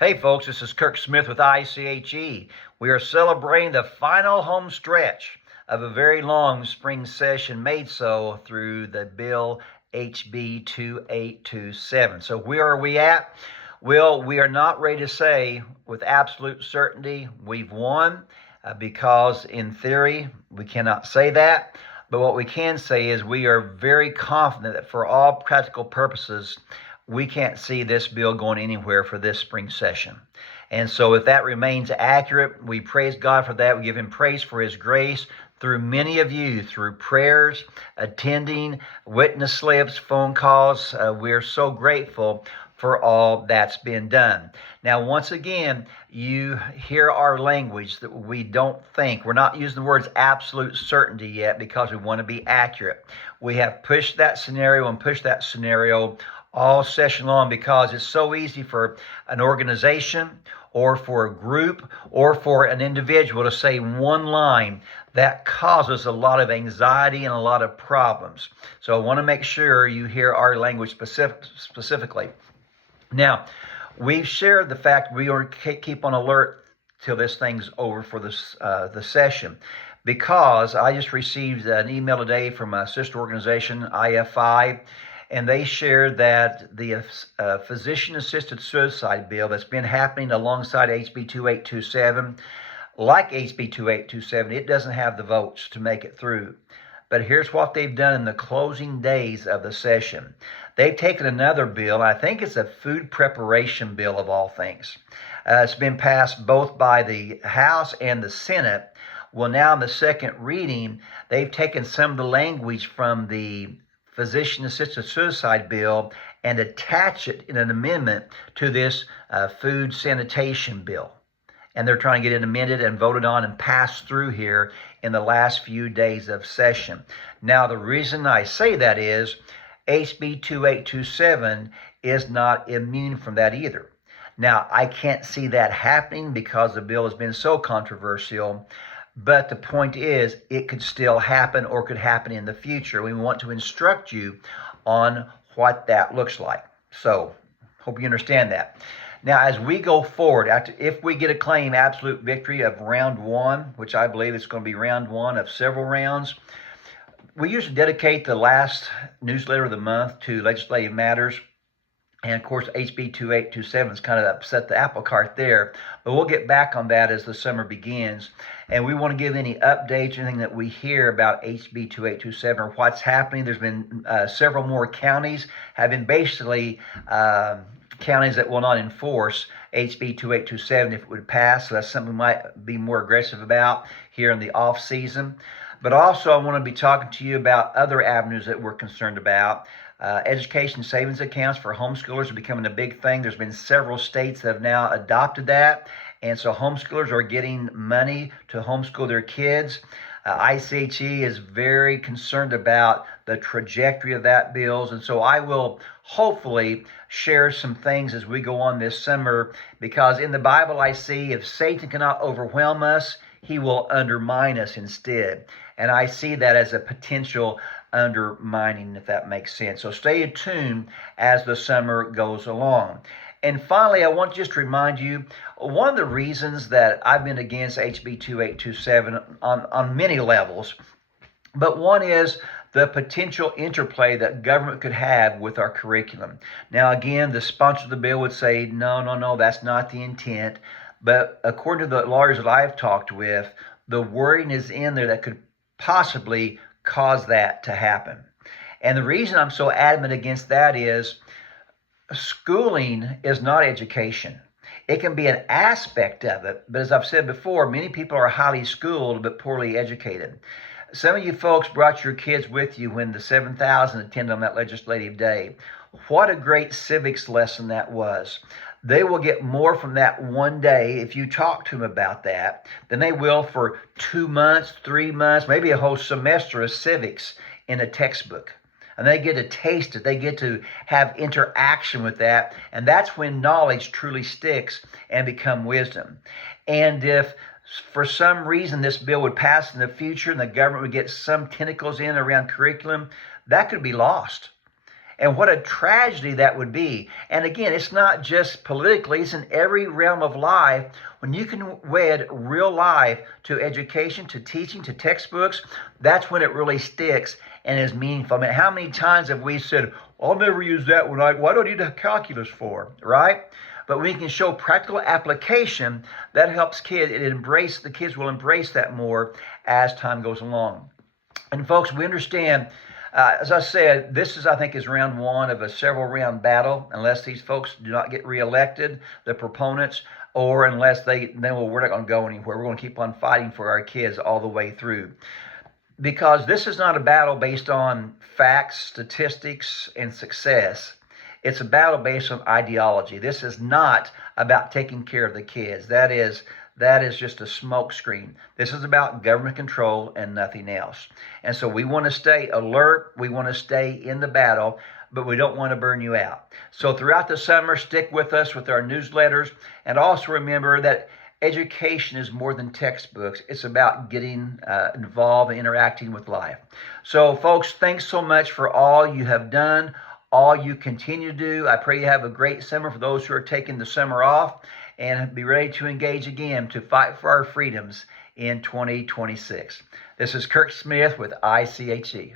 Hey folks, this is Kirk Smith with ICHE. We are celebrating the final home stretch of a very long spring session, made so through the bill HB2827. So where are we at? Well, we are not ready to say with absolute certainty we've won because in theory we cannot say that. But what we can say is we are very confident that for all practical purposes, we can't see this bill going anywhere for this spring session. And so if that remains accurate, we praise God for that. We give him praise for his grace through many of you, through prayers, attending, witness slips, phone calls. We're so grateful for all that's been done. Now, once again, you hear our language that we don't think. We're not using the words absolute certainty yet because we want to be accurate. We have pushed that scenario and pushed that scenario all session long because it's so easy for an organization or for a group or for an individual to say one line that causes a lot of anxiety and a lot of problems. So I want to make sure you hear our language specifically. Now, we've shared the fact we are keep on alert till this thing's over for the session, because I just received an email today from a sister organization, IFI, and they shared that the physician-assisted suicide bill that's been happening alongside HB2827, like HB2827, it doesn't have the votes to make it through. But here's what they've done in the closing days of the session. They've taken another bill, I think it's a food preparation bill of all things. It's been passed both by the House and the Senate. Well, now in the second reading, they've taken some of the language from the physician-assisted suicide bill and attach it in an amendment to this food sanitation bill. And they're trying to get it amended and voted on and passed through here in the last few days of session. Now, the reason I say that is HB 2827 is not immune from that either. Now, I can't see that happening because the bill has been so controversial. But the point is, it could still happen or could happen in the future. We want to instruct you on what that looks like. So, hope you understand that. Now, as we go forward, if we get a claim absolute victory of round one, which I believe is going to be round one of several rounds, we usually dedicate the last newsletter of the month to legislative matters. And of course, HB 2827 has kind of upset the apple cart there. But we'll get back on that as the summer begins. And we want to give any updates, anything that we hear about HB 2827 or what's happening. There's been several more counties have been basically counties that will not enforce HB 2827 if it would pass. So that's something we might be more aggressive about here in the off season. But also, I want to be talking to you about other avenues that we're concerned about. Education savings accounts for homeschoolers are becoming a big thing. There's been several states that have now adopted that. And so homeschoolers are getting money to homeschool their kids. ICHE is very concerned about the trajectory of that bills. And so I will hopefully share some things as we go on this summer, because in the Bible I see if Satan cannot overwhelm us, he will undermine us instead. And I see that as a potential undermining, if that makes sense. So stay tuned as the summer goes along. And finally, I want just to remind you, one of the reasons that I've been against HB 2827 on many levels, but one is the potential interplay that government could have with our curriculum. Now, again, the sponsor of the bill would say, no, that's not the intent. But according to the lawyers that I've talked with, the wording is in there that could possibly cause that to happen. And the reason I'm so adamant against that is schooling is not education. It can be an aspect of it, but as I've said before, many people are highly schooled but poorly educated. Some of you folks brought your kids with you when the 7,000 attended on that legislative day. What a great civics lesson that was. They will get more from that one day if you talk to them about that than they will for 2 months, 3 months, maybe a whole semester of civics in a textbook. And they get to taste it. They get to have interaction with that. And that's when knowledge truly sticks and become wisdom. And if for some reason this bill would pass in the future and the government would get some tentacles in around curriculum, that could be lost. And what a tragedy that would be. And again, it's not just politically, it's in every realm of life. When you can wed real life to education, to teaching, to textbooks, that's when it really sticks and is meaningful. I mean, how many times have we said, I'll never use that one. Why do I need a calculus for, right? But we can show practical application that helps kids. The kids will embrace that more as time goes along. And folks, we understand, as I said, this is, I think, is round one of a several round battle, unless these folks do not get reelected, the proponents, or unless we're not going to go anywhere. We're going to keep on fighting for our kids all the way through. Because this is not a battle based on facts, statistics, and success. It's a battle based on ideology. This is not about taking care of the kids. That is just a smokescreen. This is about government control and nothing else. And so we want to stay alert. We want to stay in the battle, but we don't want to burn you out. So throughout the summer, stick with us with our newsletters. And also remember that education is more than textbooks. It's about getting involved and interacting with life. So folks, thanks so much for all you have done, all you continue to do. I pray you have a great summer for those who are taking the summer off, and be ready to engage again to fight for our freedoms in 2026. This is Kirk Smith with ICHE.